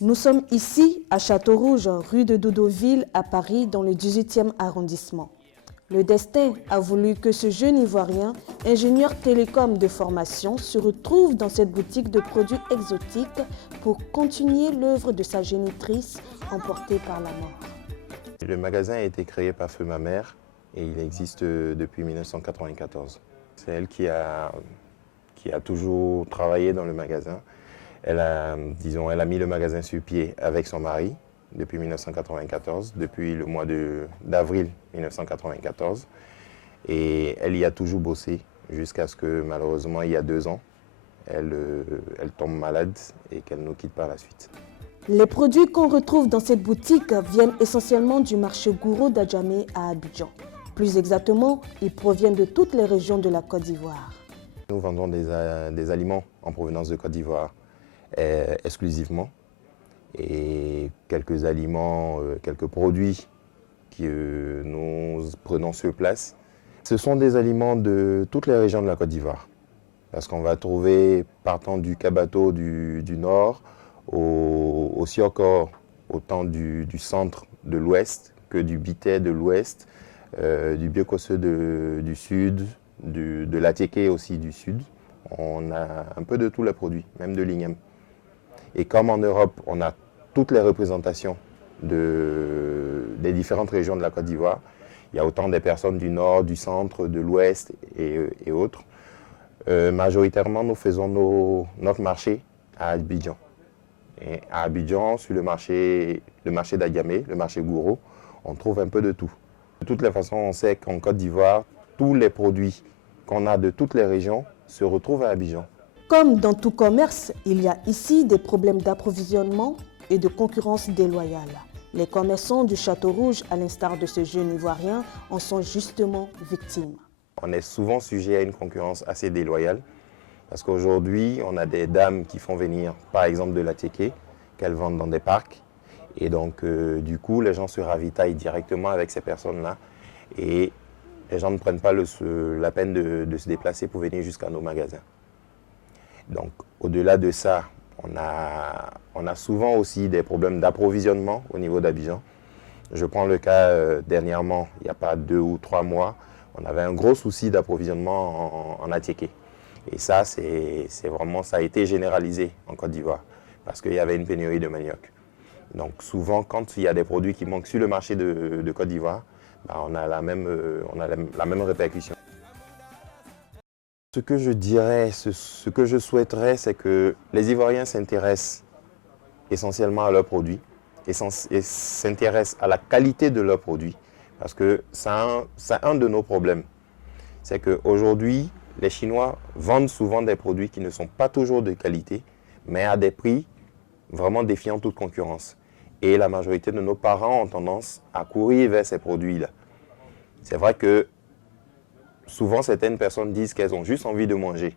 Nous sommes ici à Château-Rouge, rue de Doudoville, à Paris, dans le 18e arrondissement. Le destin a voulu que ce jeune Ivoirien, ingénieur télécom de formation, se retrouve dans cette boutique de produits exotiques pour continuer l'œuvre de sa génitrice emportée par la mort. Le magasin a été créé par feu ma mère et il existe depuis 1994. C'est elle qui a toujours travaillé dans le magasin. Elle a mis le magasin sur pied avec son mari depuis 1994, depuis le mois d'avril 1994. Et elle y a toujours bossé jusqu'à ce que, malheureusement, il y a 2 ans, elle tombe malade et qu'elle nous quitte par la suite. Les produits qu'on retrouve dans cette boutique viennent essentiellement du marché Gouro d'Adjamé à Abidjan. Plus exactement, ils proviennent de toutes les régions de la Côte d'Ivoire. Nous vendons des aliments en provenance de Côte d'Ivoire exclusivement. Et quelques aliments, quelques produits que nous prenons sur place. Ce sont des aliments de toutes les régions de la Côte d'Ivoire. Parce qu'on va trouver, partant du Kabato du nord, au Siokor, autant du centre de l'ouest que du Bité de l'ouest, du Biokosse du sud, de l'Atiké aussi du sud. On a un peu de tous les produits, même de l'Igname. Et comme en Europe, on a toutes les représentations des différentes régions de la Côte d'Ivoire, il y a autant des personnes du nord, du centre, de l'ouest et autres. Majoritairement, nous faisons notre marché à Abidjan. Et à Abidjan, sur le marché d'Adjamé, le marché Gouro, on trouve un peu de tout. De toutes les façons, on sait qu'en Côte d'Ivoire, tous les produits qu'on a de toutes les régions se retrouvent à Abidjan. Comme dans tout commerce, il y a ici des problèmes d'approvisionnement et de concurrence déloyale. Les commerçants du Château Rouge, à l'instar de ce jeune Ivoirien, en sont justement victimes. On est souvent sujet à une concurrence assez déloyale parce qu'aujourd'hui, on a des dames qui font venir, par exemple, de l'Atiké, qu'elles vendent dans des parcs. Et donc, du coup, les gens se ravitaillent directement avec ces personnes-là. Et les gens ne prennent pas la peine de se déplacer pour venir jusqu'à nos magasins. Donc, au-delà de ça, on a souvent aussi des problèmes d'approvisionnement au niveau d'Abidjan. Je prends le cas dernièrement, il n'y a pas 2 ou 3 mois, on avait un gros souci d'approvisionnement en Atiké. Et ça, ça a été généralisé en Côte d'Ivoire parce qu'il y avait une pénurie de manioc. Donc souvent, quand il y a des produits qui manquent sur le marché de Côte d'Ivoire, on a la même répercussion. Ce que je dirais, ce que je souhaiterais, c'est que les Ivoiriens s'intéressent essentiellement à leurs produits et s'intéressent à la qualité de leurs produits. Parce que c'est un de nos problèmes. C'est qu'aujourd'hui, les Chinois vendent souvent des produits qui ne sont pas toujours de qualité, mais à des prix vraiment défiant toute concurrence. Et la majorité de nos parents ont tendance à courir vers ces produits-là. C'est vrai que souvent, certaines personnes disent qu'elles ont juste envie de manger.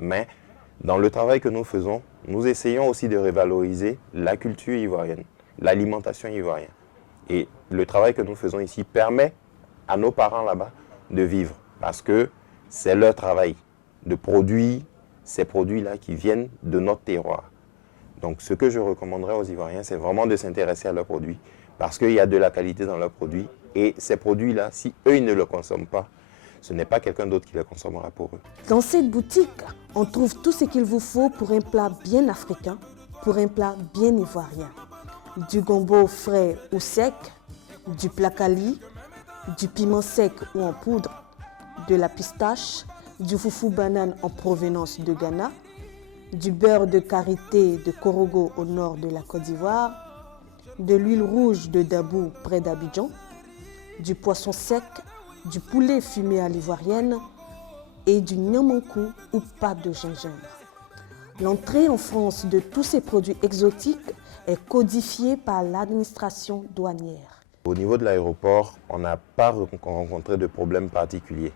Mais dans le travail que nous faisons, nous essayons aussi de revaloriser la culture ivoirienne, l'alimentation ivoirienne. Et le travail que nous faisons ici permet à nos parents là-bas de vivre. Parce que c'est leur travail de produire ces produits-là qui viennent de notre terroir. Donc ce que je recommanderais aux Ivoiriens, c'est vraiment de s'intéresser à leurs produits. Parce qu'il y a de la qualité dans leurs produits. Et ces produits-là, si eux, ils ne le consomment pas, ce n'est pas quelqu'un d'autre qui les consommera pour eux. Dans cette boutique, on trouve tout ce qu'il vous faut pour un plat bien africain, pour un plat bien ivoirien. Du gombo frais ou sec, du placali, du piment sec ou en poudre, de la pistache, du foufou banane en provenance de Ghana, du beurre de karité de Korogo au nord de la Côte d'Ivoire, de l'huile rouge de Dabou près d'Abidjan, du poisson sec, du poulet fumé à l'ivoirienne et du nyamankou ou pâte de gingembre. L'entrée en France de tous ces produits exotiques est codifiée par l'administration douanière. Au niveau de l'aéroport, on n'a pas rencontré de problème particulier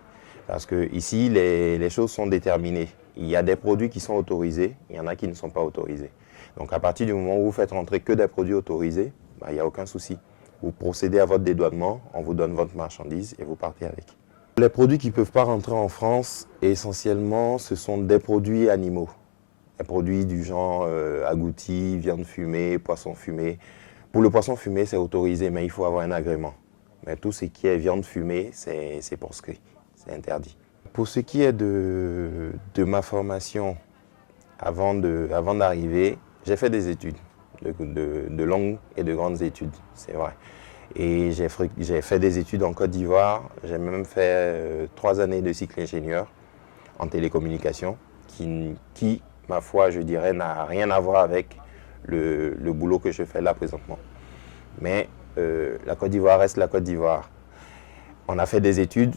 parce qu'ici, les choses sont déterminées. Il y a des produits qui sont autorisés, il y en a qui ne sont pas autorisés. Donc à partir du moment où vous faites rentrer que des produits autorisés, il n'y a aucun souci. Vous procédez à votre dédouanement, on vous donne votre marchandise et vous partez avec. Les produits qui ne peuvent pas rentrer en France, essentiellement, ce sont des produits animaux. Les produits du genre agouti, viande fumée, poisson fumé. Pour le poisson fumé, c'est autorisé, mais il faut avoir un agrément. Mais tout ce qui est viande fumée, c'est proscrit, c'est interdit. Pour ce qui est de ma formation, avant d'arriver, j'ai fait des études, de longues et de grandes études, c'est vrai. Et j'ai fait des études en Côte d'Ivoire, j'ai même fait 3 années de cycle ingénieur en télécommunication, qui, ma foi, je dirais, n'a rien à voir avec le boulot que je fais là présentement. Mais la Côte d'Ivoire reste la Côte d'Ivoire. On a fait des études,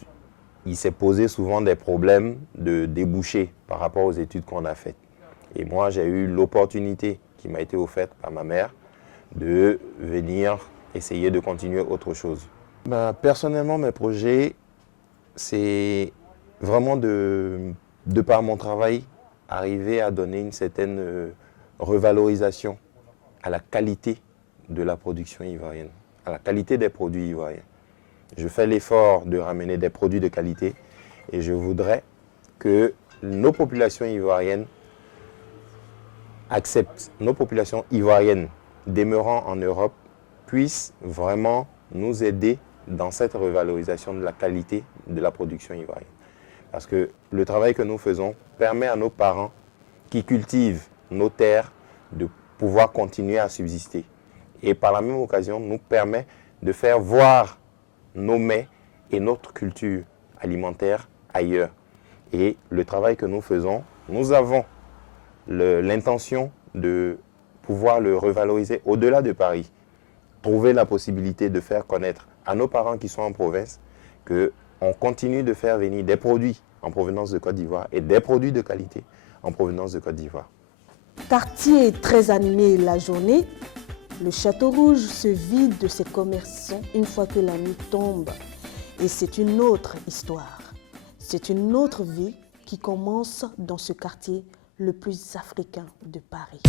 il s'est posé souvent des problèmes de débouchés par rapport aux études qu'on a faites. Et moi, j'ai eu l'opportunité qui m'a été offerte par ma mère de venir essayer de continuer autre chose. Personnellement, mes projets, c'est vraiment de par mon travail, arriver à donner une certaine revalorisation à la qualité de la production ivoirienne, à la qualité des produits ivoiriens. Je fais l'effort de ramener des produits de qualité et je voudrais que nos populations ivoiriennes acceptent, nos populations ivoiriennes demeurant en Europe puissent vraiment nous aider dans cette revalorisation de la qualité de la production ivoirienne. Parce que le travail que nous faisons permet à nos parents qui cultivent nos terres de pouvoir continuer à subsister. Et par la même occasion, nous permet de faire voir nos mets et notre culture alimentaire ailleurs. Et le travail que nous faisons, nous avons l'intention de pouvoir le revaloriser au-delà de Paris. Trouver la possibilité de faire connaître à nos parents qui sont en province qu'on continue de faire venir des produits en provenance de Côte d'Ivoire et des produits de qualité en provenance de Côte d'Ivoire. Quartier très animé la journée, le Château Rouge se vide de ses commerçants une fois que la nuit tombe. Et c'est une autre histoire. C'est une autre vie qui commence dans ce quartier le plus africain de Paris.